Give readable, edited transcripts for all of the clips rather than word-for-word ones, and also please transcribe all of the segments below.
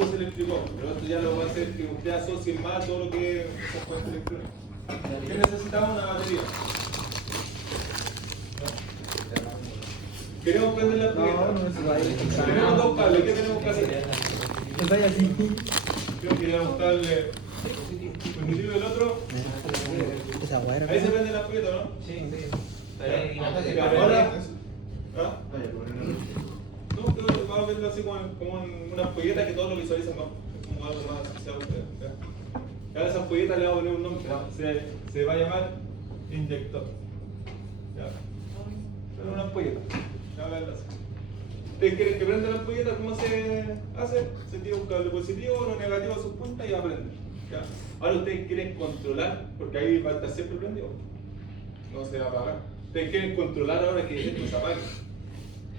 algo se le explicó, pero esto ya lo va a hacer que usted asocie más todo lo que es componente electrónico. ¿Qué necesitamos? Una batería. Queremos prender la ampolleta. Tenemos dos cables, ¿qué tenemos que hacer? Creo que le un cable positivo y el otro. Ahí se prende la ampolleta, ¿no? Sí. Ahora, ¿ah? Tú vas a verlo así como una ampolleta que todos lo visualizan, ¿no? Como algo más asociado a ustedes. Ahora esa ampolleta le va a poner un nombre, se va a llamar inyector. ¿Ya? Pero una ampolleta. ¿Ustedes quieren que prenda la ampolleta? ¿Cómo se hace? Se tira un cable positivo o negativo a sus puntas y va a prender. ¿Ya? Ahora ustedes quieren controlar, porque ahí va a estar siempre prendido. No se va a apagar. Ustedes quieren controlar ahora que esto se apague.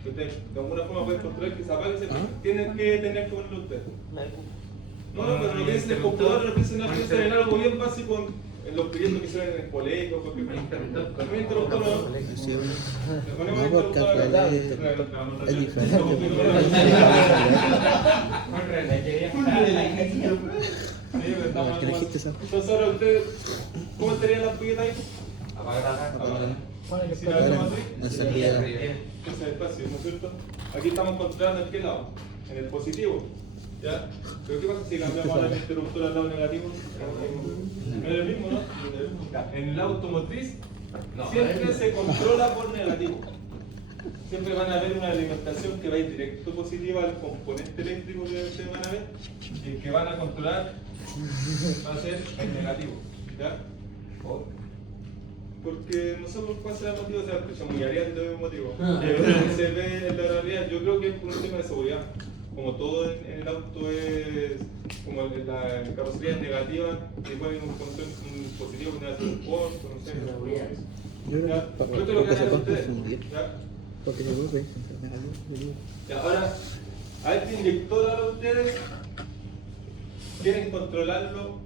Ustedes de alguna forma pueden controlar que se apague, tienen que tener que ponerlo ustedes. No, pero lo que es el computador, lo que es en algo bien básico en los proyectos que se ven en el colegio, porque me interruptor no. No, porque acá es diferente. Entonces ahora ustedes, ¿cómo estaría la ampolleta ahí? Apagada. Si la hacemos así, ese espacio, ¿no es cierto? Aquí estamos controlando en qué lado, en el positivo. ¿Ya? Pero ¿qué pasa si cambiamos ahora el interruptor al lado negativo? No es el mismo, ¿no? En el automotriz siempre se controla por negativo. Siempre van a haber una alimentación que va a ir directo positiva al componente eléctrico que ustedes van a ver, y el que van a controlar va a ser el negativo. ¿Ya? Porque no sé por cuál será el motivo, o sea, que son muy ariados de motivo. Se ve en la realidad, yo creo que es por un tema de seguridad. Como todo en el auto es, como la carrocería es negativa, igual en un positivo que hace un puerto, no sé. Esto es lo que hacen ustedes. Porque se vuelve. Ahora, a este inyector ahora ustedes quieren controlarlo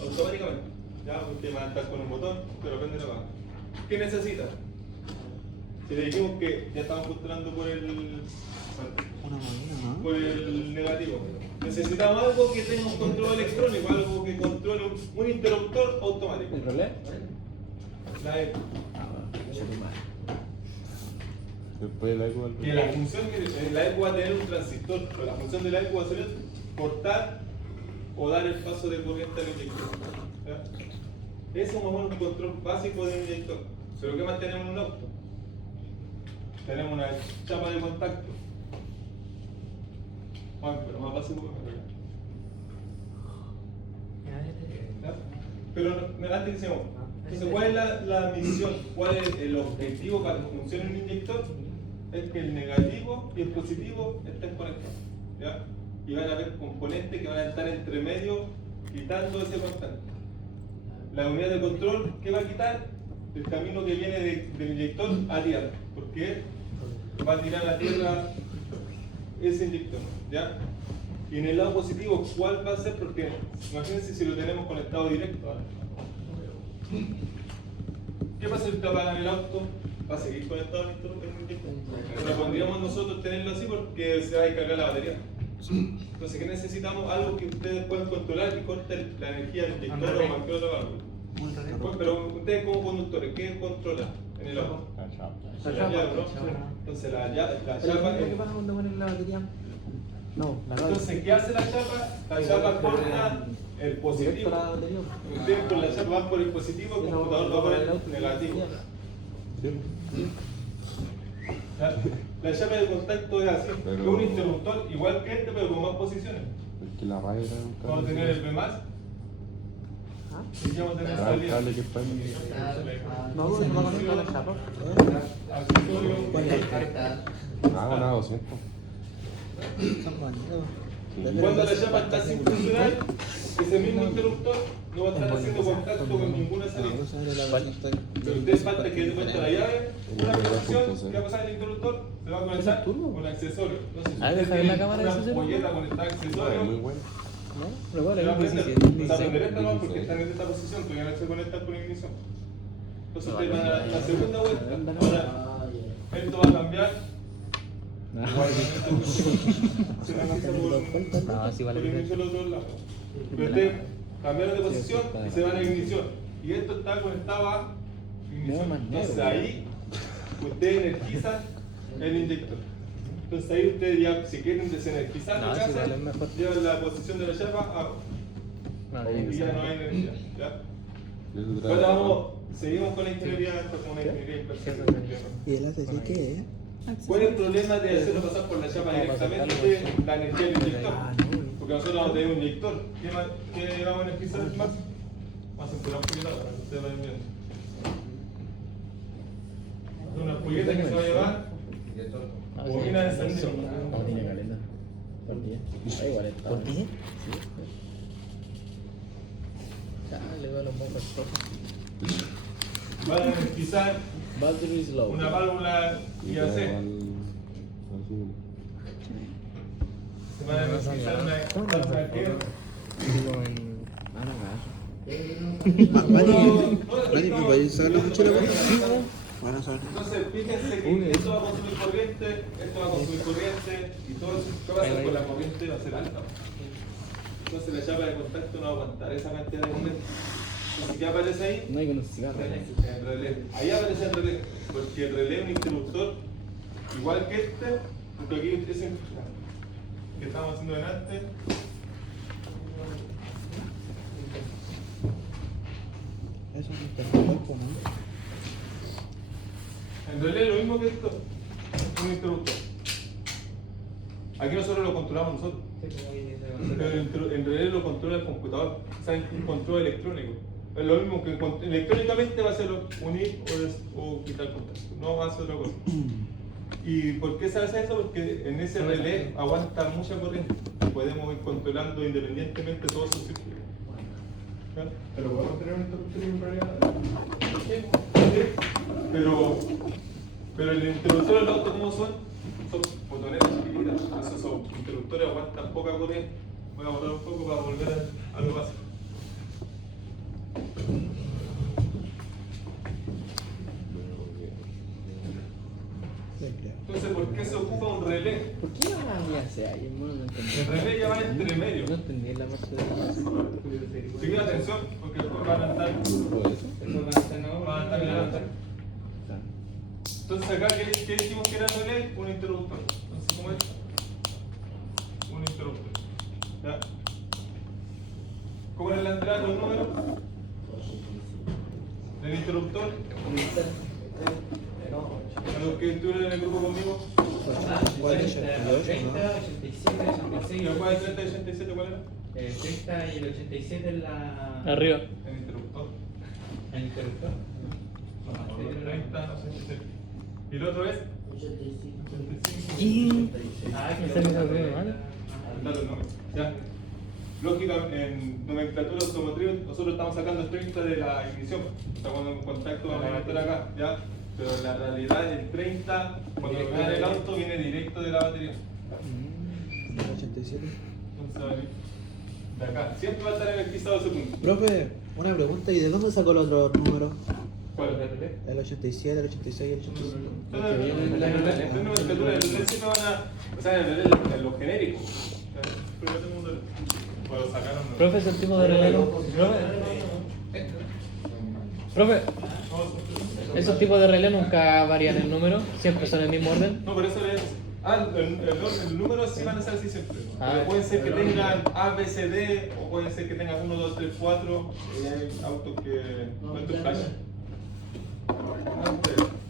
automáticamente. ¿Ya? Porque van a estar con un botón, pero prende la baja. ¿Qué necesita? Si le dijimos que ya estamos controlando por el negativo, necesitamos algo que tenga un control electrónico, algo que controle un interruptor automático. ¿El relé? La ECU. Después la ECU. Que la función, la ECU va a tener un transistor, pero la función de la ECU va a ser cortar o dar el paso de corriente al inyector. ¿Ya? Eso es un control básico del inyector. Pero ¿qué más tenemos en un auto? Tenemos una chapa de contacto. Bueno, pero más básico que ¿ya? Pero antes decíamos, entonces, ¿cuál es la misión? ¿Cuál es el objetivo para que funcione un inyector? Es que el negativo y el positivo estén conectados. ¿Ya? Y van a haber componentes que van a estar entre medio quitando ese contacto. La unidad de control, ¿qué va a quitar? El camino que viene del inyector a tierra. Porque va a tirar a la tierra ese inyector. ¿Ya? Y en el lado positivo, ¿cuál va a ser? Porque imagínense si lo tenemos conectado directo. ¿Qué pasa si usted apaga el auto? Va a seguir conectado al inyector. Pero podríamos nosotros tenerlo así porque se va a descargar la batería. Entonces, ¿qué necesitamos? Algo que ustedes puedan controlar y corte la energía del inyector o cualquier otro algo. Pero ustedes como conductores, ¿qué controlan en el auto? La llave, ¿no? Entonces la chapa. ¿Qué pasa cuando ponen la batería? No, la Entonces, ¿qué hace la chapa? La chapa corta el positivo. Ustedes con la chapa van por el positivo, el computador va por el negativo. La llave de contacto es así, es un interruptor igual que este, pero con más posiciones. Es que la raya era un cable. Vamos a tener el B+. Y vamos a tener salida. Cable que está en... No, no va a conectar la chapa. Una 200. Cuando la llama está sin funcionar, ese mismo interruptor no va a estar haciendo contacto con ninguna salida. Pero ustedes falta que dé cuenta la llave, una conexión, ¿qué va a pasar en el interruptor? Se va a conectar con accesorio. Entonces, deja ver la cámara de una ese ampolleta conectada a accesorio. Muy bueno. ¿No? Pero igual Se va a es prender. 17. Se va a prender esta no porque están en esta posición, todavía no se conectan con ignición. Entonces ustedes van a la segunda vuelta. Ahora, esto va a cambiar se energiza por No, así vale. el inicio del otro lado. Pero ustedes cambiaron de posición y se van a ignición. Y esto está conectado a ignición. Entonces ahí ustedes energizan el inyector. Entonces ahí ustedes ya, si quieren desenergizar No, lo que sí, hacen, vale, mejor. llevan la posición de la chapa a y ya no hay energía. ¿Ya? Ahora seguimos con la ingeniería, con la ingeniería inversión. ¿Y el ACC qué es? ¿Cuál es el problema de hacerlo pasar por la chapa directamente la energía del inyector? Porque nosotros vamos a tener un inyector. ¿Qué vamos a energizar más? Vamos a centrar un poquito para que ustedes vayan viendo. Una ampolleta que se va a llevar bobina de encendido. No tiene caleta. ¿Por 10? Igual está. ¿Por 10? Sí. Ya, le doy los mocos rojos. Van a energizar Battery slow. una válvula IAC. Se van a energizar una válvula que Digo en. No, ¿puedes sacar la mochila? Bueno, entonces, fíjense que esto va a consumir corriente, esto va a consumir corriente, y todo eso, ¿qué va a hacer con la corriente? Va a ser alta. Entonces la chapa de contacto no va a aguantar esa cantidad de corriente. Entonces, ¿qué aparece ahí? No hay que nos siga. El relé. Ahí aparece el relé, porque el relé es un interruptor igual que este, porque aquí es que estábamos haciendo delante. Eso es un interruptor, ¿no? En relé es lo mismo que esto, un interruptor. Aquí nosotros lo controlamos nosotros. Pero en relé lo controla el computador, o sea, un control electrónico. Es lo mismo que electrónicamente va a ser unir o quitar contacto, no va a ser otra cosa. ¿Y por qué se hace eso? Porque en ese relé aguanta mucha corriente. Podemos ir controlando independientemente todos sus circuitos. ¿Ya? Pero podemos tener un interruptor en realidad. Pero el interruptor del auto, ¿cómo son? Son botoneras chiquititas. Esos interruptores aguantan poca corriente. Voy a borrar un poco para volver a lo básico. Entonces, ¿por qué se ocupa un relé? ¿Por qué no la se ahí, hermano? No entendí. El relé ya va entre medio. No entendí la parte de Sigue atención, porque después van a andar. Van a andar y levantar. Entonces, acá, ¿qué dijimos que era el relé? Un interruptor. Entonces, ¿cómo es? Un interruptor. ¿Ya? ¿Cómo era la entrada de los números? Del interruptor. A los que estuvieron en el grupo conmigo. ¿Cuál es? 30, 87, 86. ¿Y cuál es el 30 y 87? ¿Cuál era? El 30 y el 87 en la. Arriba. El interruptor. El interruptor. El 30, no sé si sé. ¿Y el otro es? 85. Ah, ¿Me que sale lo- esa prueba, vale? Dale el nombre. ¿Ya? Lógica, en nomenclatura automotriz, nosotros estamos sacando el 30 de la ignición. Está cuando en contacto vamos a meter acá, ¿ya? Pero en la realidad el 30, cuando lo en el auto, viene directo de la batería. 87. Entonces, va a venir de acá. Siempre va a estar energizado ese punto. Profe, una pregunta, ¿y de dónde sacó el otro número? ¿Cuál? El 87, el 86 y el 85. En nomenclatura, el relé siempre van a. O sea, el relé es lo genérico. Pero yo tengo un relé. O lo sacaron. ¿no? Profe, es el tipo de relé. Profe, esos tipos de relé nunca varían el número, siempre son el mismo orden. No, por eso es. El número sí van a ser así siempre. Ah, Pero pueden ser que tengan A, B, C, D, o pueden ser que tengan 1, 2, 3, 4. Y hay autos que. No es tu flash.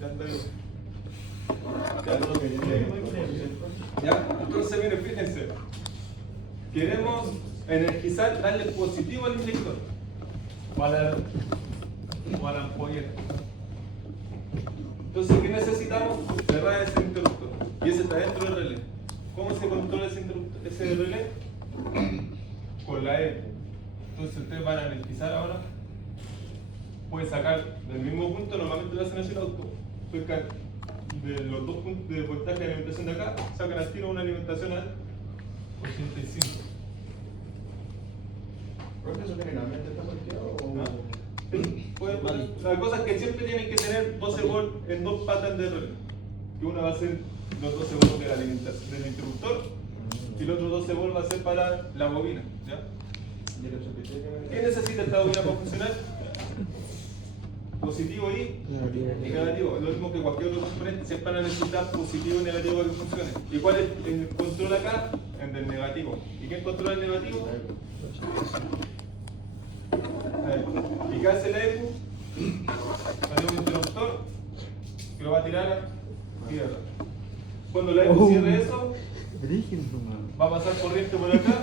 Ya está bien. Ya, entonces miren, fíjense. Queremos energizar, darle positivo al inyector. O a la ampolleta. Entonces, ¿qué necesitamos? Cerrar ese interruptor. Y ese está dentro del relé. ¿Cómo se controla ese relé? Con la E. Entonces, ustedes van a energizar ahora. Pueden sacar del mismo punto, normalmente lo hacen así el auto. Sacan de los dos puntos de voltaje de alimentación de acá, sacan al tiro una alimentación al 85. ¿Profe, eso generalmente está parqueado o...? La cosa es que siempre tienen que tener 12 volts en dos patas de relé. Que una va a ser los 12 volts de la alimentación del interruptor y los otros 12 volts va a ser para la bobina. ¿Ya? Y el 86 ¿Qué necesita esta bobina para funcionar? Positivo y negativo. Lo mismo que cualquier otro componente, siempre van a necesitar positivo y negativo para que funcione. ¿Y cuál es el control acá? El del negativo. ¿Y quién controla el negativo? ¿Y qué hace la ECU? Va a tener un interruptor que lo va a tirar a tierra. Cuando la ECU cierre eso, va a pasar corriente por acá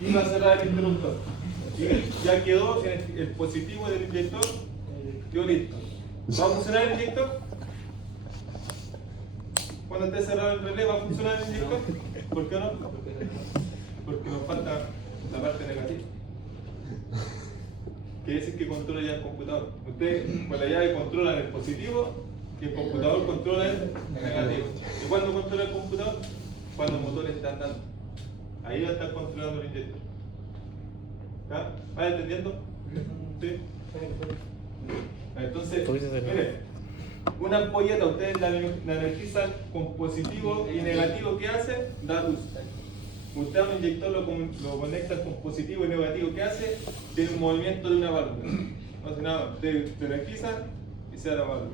y va a cerrar el interruptor. Y ya quedó el positivo del inyector, quedó listo. ¿Va a funcionar el inyector? Cuando esté cerrado el relé, ¿va a funcionar el inyector? ¿Por qué no? Porque nos falta la parte negativa. Quiere decir que controla ya el computador. Usted con la llave controla el positivo y el computador controla el negativo. ¿Y cuándo controla el computador? Cuando el motor está andando. Ahí va a estar controlando el inyector. ¿Ya? ¿Va entendiendo? ¿Sí? Entonces, mire, una ampolleta ustedes la energizan con positivo y negativo. ¿Qué hace? Da luz. Usted a un inyector lo conecta con positivo y negativo. ¿Qué hace? Tiene un movimiento de una válvula. No hace nada. Usted se energiza y se da la válvula.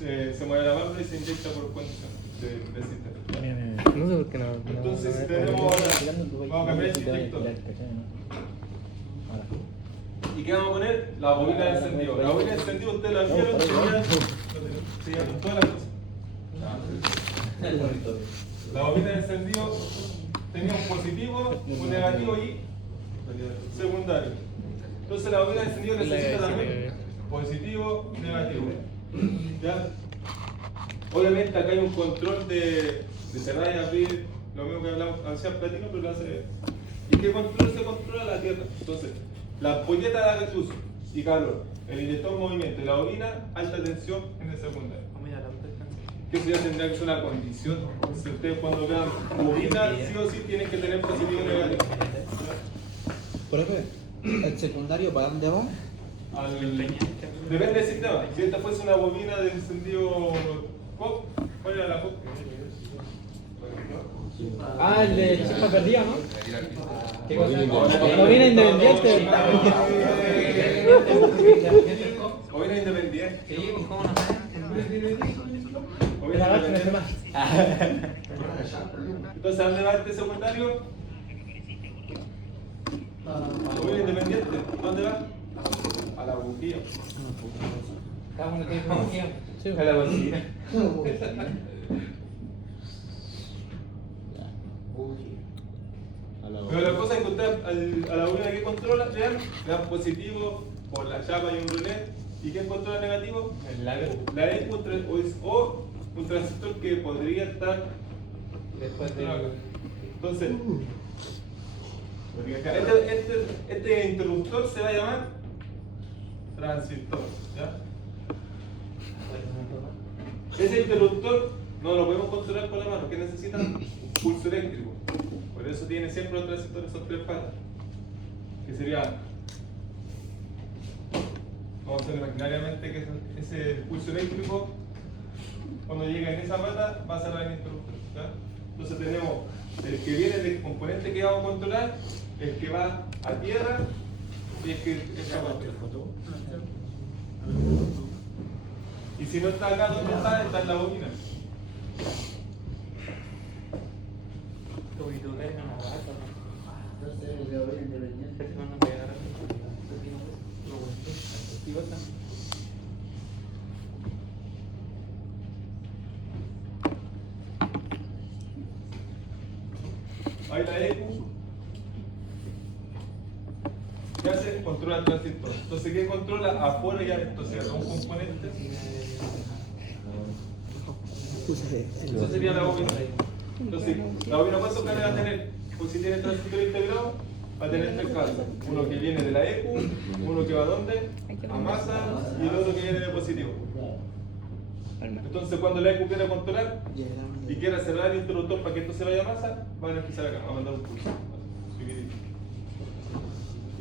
Se mueve la válvula y se inyecta por condición del sistema. No sé por qué no. Entonces tenemos ahora, vamos a cambiar el inyector. ¿Y qué vamos a poner? La bobina de encendido. La bobina de encendido ustedes la vieron, tenía con todas las cosas. La bobina de encendido tenía un positivo, un negativo y secundario. Entonces la bobina de encendido necesita también positivo y negativo. ¿Ya? Obviamente acá hay un control de cerrar y abrir, lo mismo que hablamos, hacía platino, pero lo hace. ¿Y qué control se controla? La tierra. Entonces, la ampolleta da luz y calor, el inyector en movimiento y la bobina alta tensión en el secundario. Que eso ya tendría que ser una condición. Si ustedes cuando vean bobina, sí o sí tienen que tener positivo y negativo. Profe, ¿el secundario para dónde va? Depende del sistema. Si esta fuese una bobina de encendido POP, ¿cuál era la POP? Ah, el de chispa perdida, ¿no? ¿Qué cosa? Bobina independiente. Bobina independiente. Sí, ¿cómo no sé? Bobina independiente. Entonces, ¿a dónde va este secundario? Bobina independiente. ¿Dónde va? A la bujía. Cada uno tiene su energía. Sí. A la bujía. Pero la cosa es que usted a la bobina que controla, le dan positivo por la chapa y un relé. ¿Y quién controla el negativo? La ECU o un transistor que podría estar Después de. Entonces, este interruptor se va a llamar transistor. ¿Ya? Ese interruptor no lo podemos controlar con la mano, que necesita un pulso eléctrico. Por eso tiene siempre los transistores, son tres patas. Que sería, vamos a hacer imaginariamente que ese pulso eléctrico, cuando llega en esa pata, va a cerrar el interruptor. ¿Ya? Entonces tenemos el que viene del componente que vamos a controlar, el que va a tierra y el que es capaz. Y si no está acá, ¿dónde está? Está en la bobina. Entonces, la bobina independiente. Ahí la ECU. ¿Qué hace? Controla el transistor. Entonces, ¿qué controla? Afuera y adentro, o sea, un componente. Eso sería la bobina. Entonces, la bobina, ¿cuántos cables va a tener? Pues si tiene transistor integrado, va a tener tres cables. Uno que viene de la ECU, uno que va a dónde? A masa, y el otro que viene de positivo. Entonces, cuando la ECU quiera controlar y quiera cerrar el interruptor para que esto se vaya a masa, va a energizar acá, va a mandar un pulso.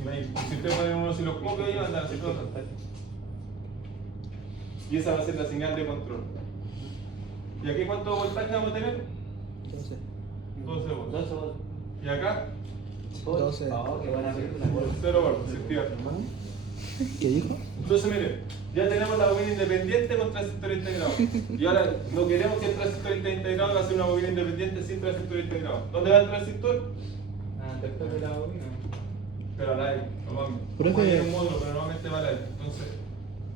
Si usted pone un osciloscopio ahí, va a andar así todo. Y esa va a ser la señal de control. ¿Y aquí cuánto voltaje vamos a tener? 12. 12 volts. 12 volts. ¿Y acá? 12. Oh, qué buena película. 0 volts, se activa. ¿Qué dijo? Entonces, miren, ya tenemos la bobina independiente con transistor integrado. Y ahora no queremos que el transistor integrado va a ser una bobina independiente sin transistor integrado. ¿Dónde va el transistor? Ah, después de la bobina. Pero al aire, normalmente. Profe. Puede ir un módulo, pero normalmente va al aire. Entonces,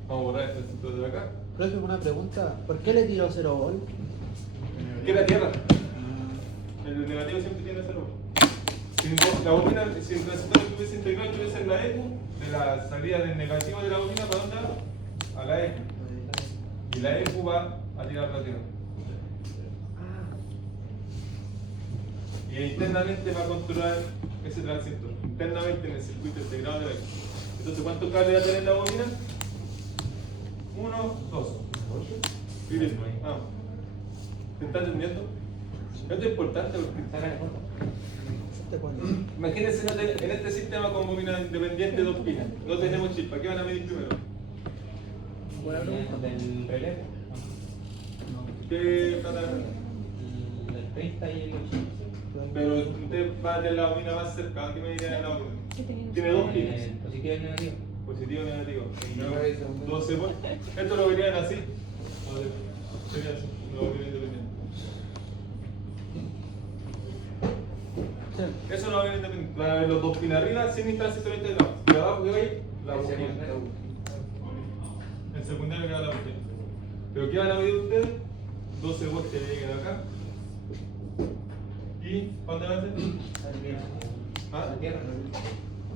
vamos a borrar el transistor de acá. Profe, una pregunta. ¿Por qué le tiró 0 volt? ¿Qué es la tierra? El negativo siempre tiene 0 volts. La bobina, si el transistor estuviese integrado, estuviese en la ECU, de la salida del negativo de la bobina, ¿para dónde va? A la ECU. Y la ECU va a tirar la tierra. Y internamente va a controlar ese transistor. Internamente en el circuito integrado de la ECU. Entonces, ¿cuántos cables va a tener la bobina? 1, 2. Vamos. ¿Se está entendiendo? Esto es importante porque Sácale foto. ¿Hasta cuándo? imagínense en este sistema con bobina independiente 2 pilas. No tenemos chispa. ¿Qué van a medir primero? Buena pregunta. Del relevo. ¿Qué van a medir? El 30 y el 80. Pero usted va a tener la bobina más cerca. ¿Qué mediría de la bobina? Tiene 2 pilas. Positivo y negativo. Positivo y negativo. Y 12 volts. Esto lo verían así. Sería así. Una bobina independiente. Eso no va a venir independiente. Van a ver los 2 pilas arriba sin transistor integrado. Y abajo que va a ir la bobina. El secundario que va a la bobina. ¿Pero qué van a medir ustedes? 12 volts que lleguen acá. ¿Y dónde va a ser? ¿Ah? La tierra.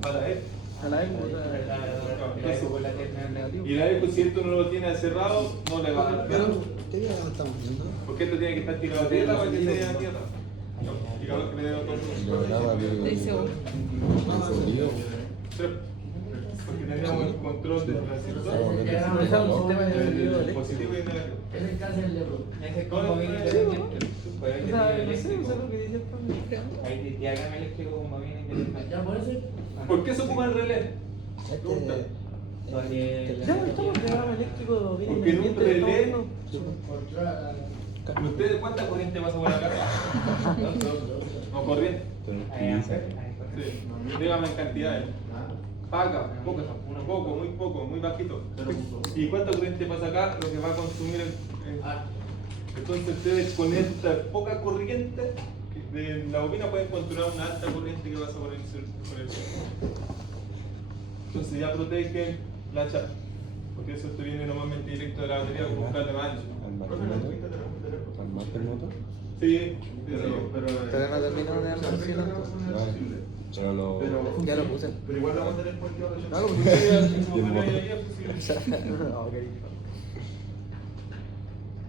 A la E. A la ECU. Y la ECU, si esto no lo tiene cerrado, no le va a dar. Pero, ¿qué día estamos viendo? Porque esto tiene que estar tirado a tierra para que se vea a tierra. No, digamos que le debo todo. Estoy seguro. Porque tendríamos el control del transistor. El positivo y el negativo. Ese es como bobina independiente. Puede que sea eléctrico. Ahí te diagrama eléctrico con bobina independiente. ¿Por qué se ocupa el relé? Porque Porque en un relé, ¿ustedes cuánta corriente pasa por acá? No, corriente. Sí. Dígame en cantidades. Paga, poco, muy bajito. ¿Y cuánta corriente pasa acá? Lo que va a consumir Entonces ustedes con esta poca corriente de la bobina pueden controlar una alta corriente que pasa por el Entonces ya protegen la chapa. Porque eso te viene normalmente directo de la batería con un cable más ancho. ¿Al marca el motor? Sí, Todavía no terminó de armar el Pero lo... Ya lo puse. Pero igual vamos a tener cualquier otro. No, como No, ok.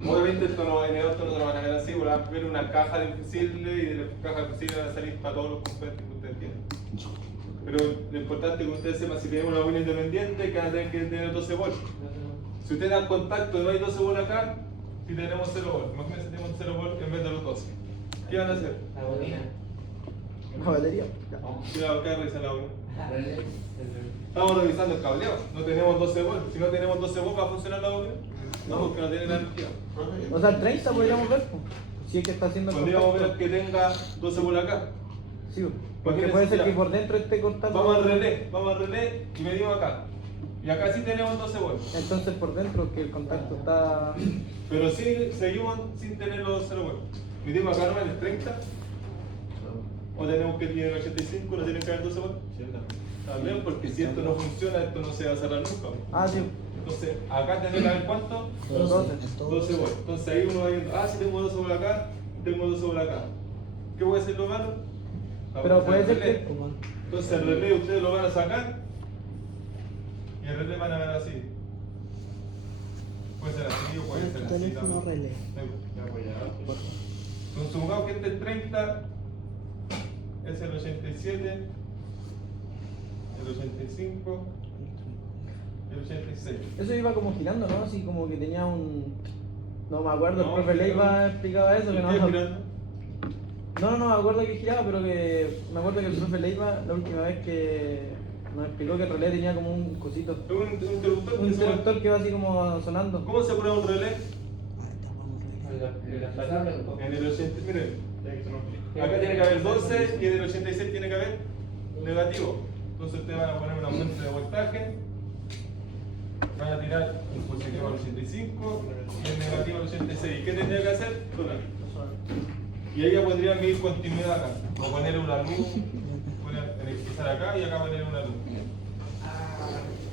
Obviamente esto no va a esto no te lo van a ver así, van a ver una caja de fusible y de la caja de fusible van a salir para todos los componentes que ustedes tienen. Pero lo importante es que ustedes sepan si tienen una bobina independiente que van a tener que tener 12 volts. Si ustedes dan contacto y no hay 12 volts acá, si tenemos 0 volts, imagínense que tenemos 0 volts en vez de los 12. ¿Qué van a hacer? la bobina. Una batería. ¿Qué va a revisar la bobina? Estamos revisando el cableo, no tenemos 12 volts. Si no tenemos 12 volts, ¿va a funcionar la bobina? No, porque no tiene la energía. O sea, el 30 podríamos ver, pues. Si es que está haciendo Podríamos ver contacto. que tenga 12 volts acá. Sí, porque puede ser que por dentro esté cortando. Vamos al relé y medimos acá. Y acá sí tenemos 12 volts. Entonces por dentro que el contacto está. Pero sí seguimos sin tener los 0 volts. Medimos acá no en el 30. O tenemos que tener el 85, no tienen que haber 12 volts. También, porque si esto no funciona, esto no se va a cerrar nunca. Ah, sí. Entonces, acá tenemos que ver cuánto. 12 volts. Entonces ahí uno va viendo, si tengo 12 volts acá, tengo 12 volts acá. ¿Qué puede ser lo malo? Pero puede ser relé. que. Entonces el relé ustedes lo van a sacar y el relé van a ver así. Puede ser así o puede ser así. Teléfono también. relé. Entonces supongamos que este es 30, es el 87, el 85, el 86. Eso iba como girando, ¿no? Así como que tenía un. No me acuerdo, No, el profe pero- Leiva explicaba eso, que no. ¿Qué No, girando? no me acuerdo que giraba, pero que. Me acuerdo que el profe Leiva, la última vez que nos explicó que el relé tenía como un cosito. Es un interruptor. Un interruptor que va así como sonando. ¿Cómo se prueba un relé? En el 80, miren, acá tiene que haber 12 y en el 86 tiene que haber negativo. Entonces ustedes van a poner un aumento de voltaje, van a tirar un positivo al 85 y el negativo al 86. ¿Qué tendría que hacer? Total. Y ahí ya podrían medir continuidad acá, o poner una luz, electrizar acá y acá poner una luz.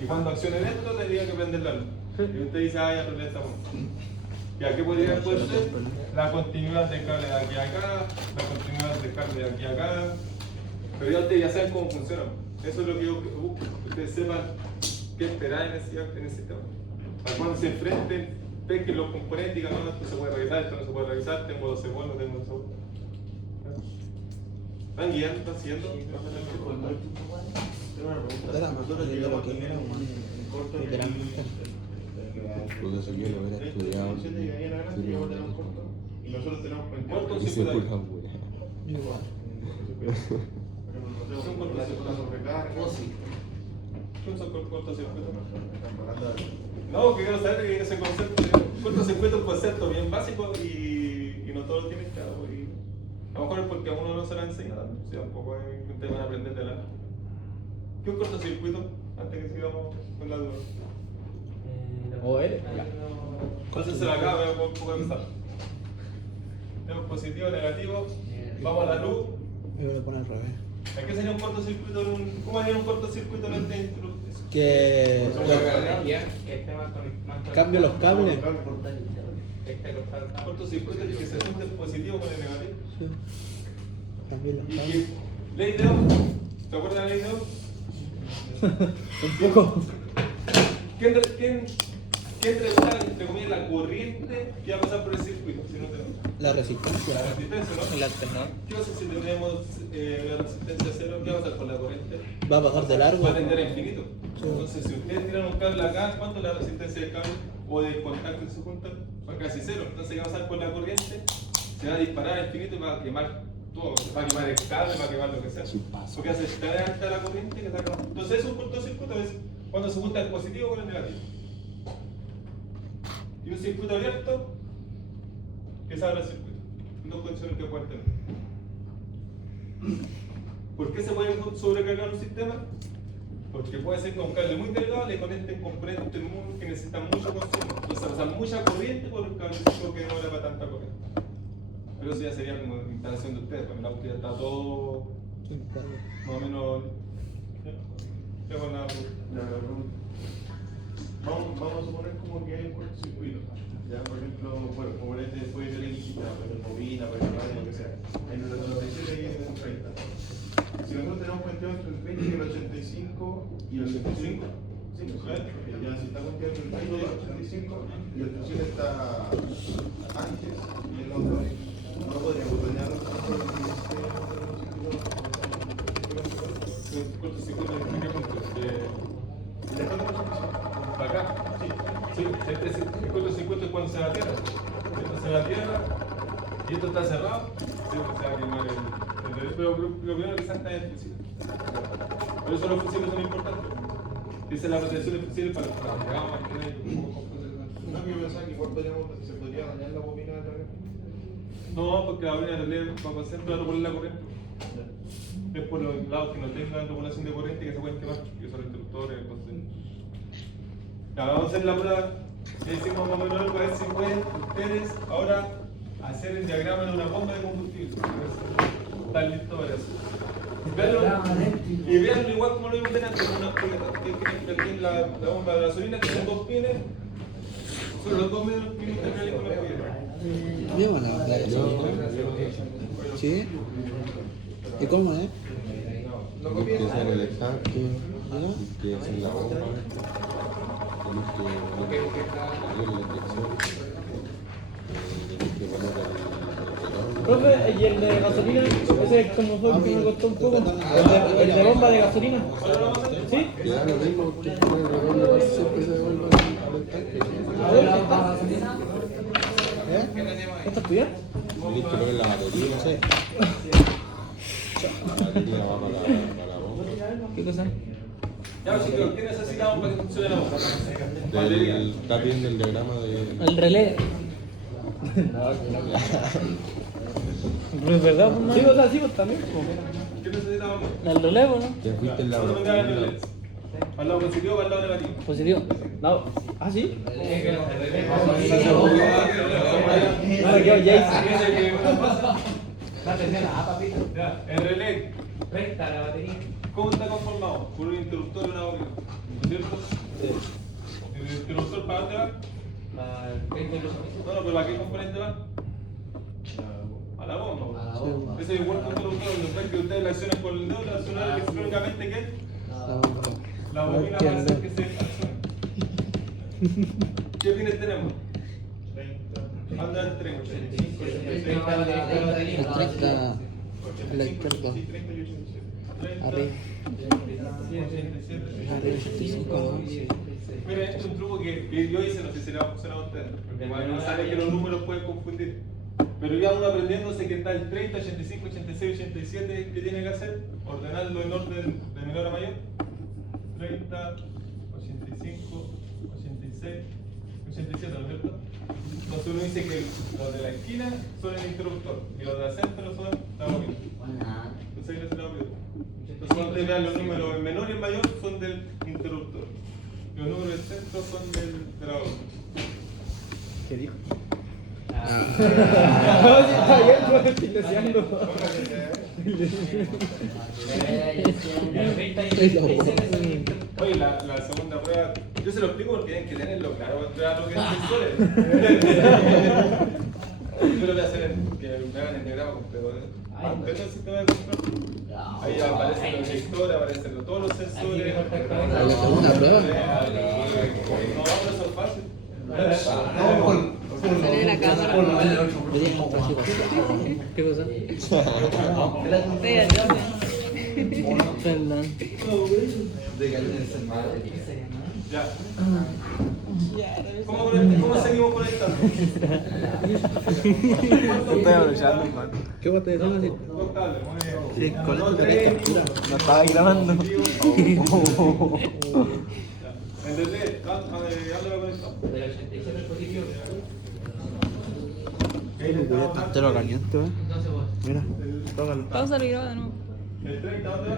Y cuando accionen esto tendrían que prender la luz. Y usted dice, ah, ya prende esta luz. ¿Y a qué podría ser? La continuidad del cable de aquí a acá, la continuidad del cable de aquí a acá. Pero ya ustedes ya saben cómo funciona. Eso es lo que yo busco, que ustedes sepan qué esperar en el sistema. Para cuando se enfrenten, ven que los componentes digan, no, esto se puede revisar, esto no se puede revisar, tengo 12 bonos, tengo 12 bonos. ¿Están guiando? ¿Están siguiendo? Pues eso yo lo hubiera estudiado. Y nosotros tenemos Y se circuito. pulsa, güey. Son cortocircuitos sobrecarga. Son cortocircuitos. No, que quiero saber que ese concepto, cortocircuito es un concepto bien básico y no todos lo tienen claro. Y a lo mejor es porque a uno no se lo ha enseñado, si tampoco es que ustedes van a aprender de la. ¿Qué es un cortocircuito? Antes que sigamos con la duda. O él. Entonces acá, voy a empezar. Tenemos positivo, negativo, vamos a la luz. Me voy a poner al revés. ¿Qué sería un cortocircuito? ¿Cómo haría un cortocircuito en este instrumento? Que cambio los cables. Cortocircuito es que se junte el positivo con el negativo. Sí. Cambio los ¿Y cables. qué? ¿Ley de Ohm? ¿Te acuerdas de la ley de Ohm? Un poco. ¿Quién regula, entre comillas, la corriente que va a pasar por el circuito? Si no tenemos La resistencia. la resistencia, ¿no? El alternador. ¿Qué pasa si tenemos la resistencia cero? ¿Qué va a pasar con la corriente? Va a pasar de largo. Va a tender a infinito. Sí. Entonces, si ustedes tiran un cable acá, ¿cuánto es la resistencia del cable o del contacto que se juntan? Va casi cero. Entonces, ¿qué va a pasar con la corriente? Se va a disparar a infinito y va a quemar todo. Va a quemar el cable, va a quemar lo que sea. Porque hace tan alta la corriente que saca. Entonces, eso es un cortocircuito, es cuando se junta el positivo con el negativo. Y un circuito abierto que se abre el circuito. Dos condiciones que pueden tener. ¿Por qué se puede sobrecargar un sistema? Porque puede ser que un cable muy delgado le conecten componentes que necesitan mucho consumo. Entonces pasa mucha corriente por el cablecito que no era para tanta corriente. Pero eso ya sería como instalación de ustedes, porque la auto ya está todo más o menos. ¿Qué con la Vamos a suponer como que hay un cortocircuito. Ya, por ejemplo, bueno, como este puede ser electricidad, puede ser bobina, puede ser radio, lo que sea. En el 97 y en el 30. Si nosotros tenemos cuestión entre el 20 y el 85 y el 85, sí, ya si está cuestión entre el 20 y el 85 y el fusión está antes y el otro, no podríamos dañar los cortocircuito para acá, sí, el cortocircuito es cuando se va a tierra. Esto se va a tierra y esto está cerrado, se va a quemar el pero lo primero que salta es el fusible. Por eso los fusibles son importantes. Dice la protección de fusibles para que hagamos más que No, yo pensaba que igual se podría dañar la bobina de la red. no, porque la bobina de relé va a pasar para regular la corriente. Es por los lados que no tengan regulación de corriente que se pueden quemar, que son interruptores, entonces. Ya, vamos a hacer la prueba. Decimos más o menos algo, a ver si pueden ustedes ahora hacer el diagrama de una bomba de combustible. Están listos para eso. Veanlo, y veanlo igual como lo vimos delante, con una que tiene la bomba de gasolina, que son dos pines, son los dos medios pines terminales con los pines. Bien buena la de eso. ¿Sí? ¿Y cómo es? Tienes que hacer el estanque, ¿Ah? tienes que hacer la bomba, tienes que abrir la inyección, tienes que poner el botón. Profe, ¿y el de gasolina? Ese es como fue el que me costó un poco. El de bomba de gasolina. ¿Sí? Ya lo mismo, que poner el botón siempre se devuelve al estanque. A ver, ¿está? ¿Eh? ¿Estás estudiando? Tienes que poner la batería, Sí. la batería va para la bomba. ¿Qué cosa? Ya, chicos, ¿qué necesitamos para que funcione la bomba? Batería. Está viendo el diagrama de... El relé. Pero es verdad, pues, Sí, ¿no? o sea, sí, pues también. ¿Qué necesitamos? El relevo, ¿no? Te fuiste en la ¿Dónde me el relé? ¿Para el lado positivo o para el lado negativo? Positivo. No. ¿Ah, sí? Ahora quedó Jason. Ya, el relé, Presta la batería. ¿cómo está conformado? Por un interruptor y una bobina, ¿cierto? ¿El interruptor para dónde va? No, pero ¿a qué componente va? A la bomba. A la bomba. Ese es igual que un interruptor, donde ven que ustedes la accionan con el dedo, la accionan electrónicamente, ¿qué? La bobina va a hacer que se accione. ¿Qué pines tenemos? Anda el 30. El 30 a la izquierda. Arriba. Arriba 85, ¿no? Mira, este es un truco que yo hice, no sé si le va a funcionar a ustedes, porque no sabe que los números pueden confundir. Pero ya uno aprendiéndose que está el 30, 85, 86, 87, ¿qué tiene que hacer? Ordenarlo en orden de menor a mayor. 30, 85, 86, 87, ¿no es cierto? Entonces uno dice que los de la esquina son el interruptor y los de la centro son la bobina. Entonces ahí les la olvido. Entonces cuando ustedes vean los números en menor y en mayor son del interruptor. Los números del centro son de la bobina. ¿Qué dijo? Ah. No, sí, está bien, no estoy deseando. Oye, la segunda prueba, yo se lo explico porque tienen que tenerlo claro cuando vean lo que es sensores. Yo lo voy a hacer que me hagan el diagrama completo. Antes del sistema de control. Ahí aparecen los sectores, aparecen todos los sensores. La segunda prueba. No, pero eso es fácil. Sale de la cámara. ¿Qué cosa? Espérate, Perdón. Ya. ¿Cómo seguimos conectando? Estoy aprovechando, man. ¿Qué vos te decís? Dos cables, muy bien. Sí, con esto te Tres. ves. No estaba grabando. ¿Entendés? Háblame con esto. Del 87 al positivo. Te lo caliente, Entonces, vos. Mira, tócalo. Pausa y graba de nuevo. El 30, ¿dónde va?